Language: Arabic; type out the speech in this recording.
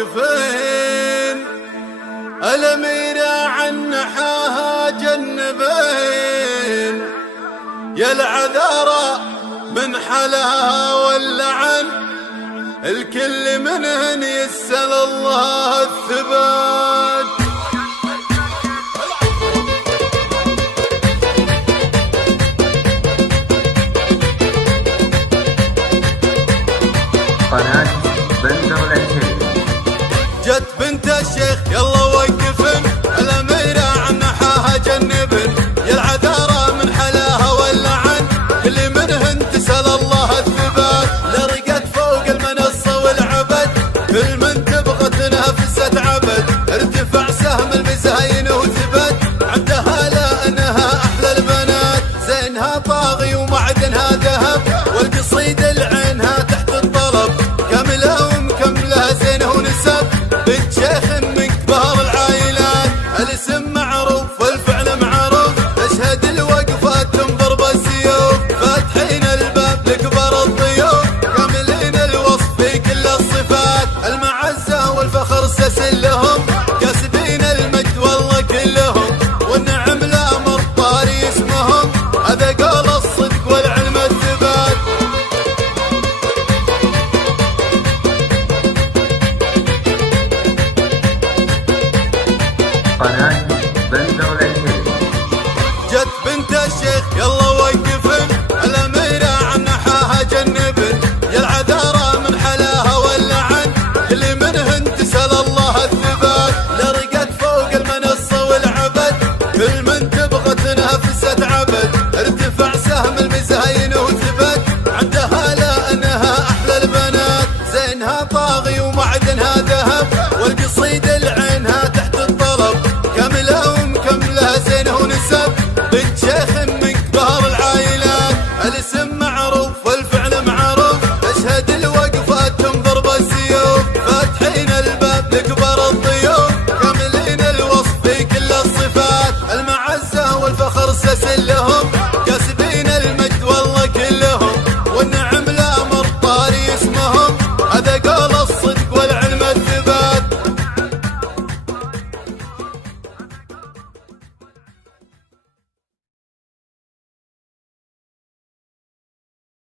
واقفين، الأميرة عن نحاها جنبين، يا العذارى من حلاها واللعن، الكل منهن يسأل الله الثبات. قناة بندر الشيخ. جت بنت الشيخ يلا وقفن، الأميرة عن نحاها جنبن، يا العذارى من حلاها واللعن، اللي منهن تسأل الله الثبات. لرقت فوق المنصة والعبد، كل من تبغى تنافست عبد، ارتفع سهم المزاين وثبت، عندها لا انها احلى البنات، زينها طاغي ومعدنها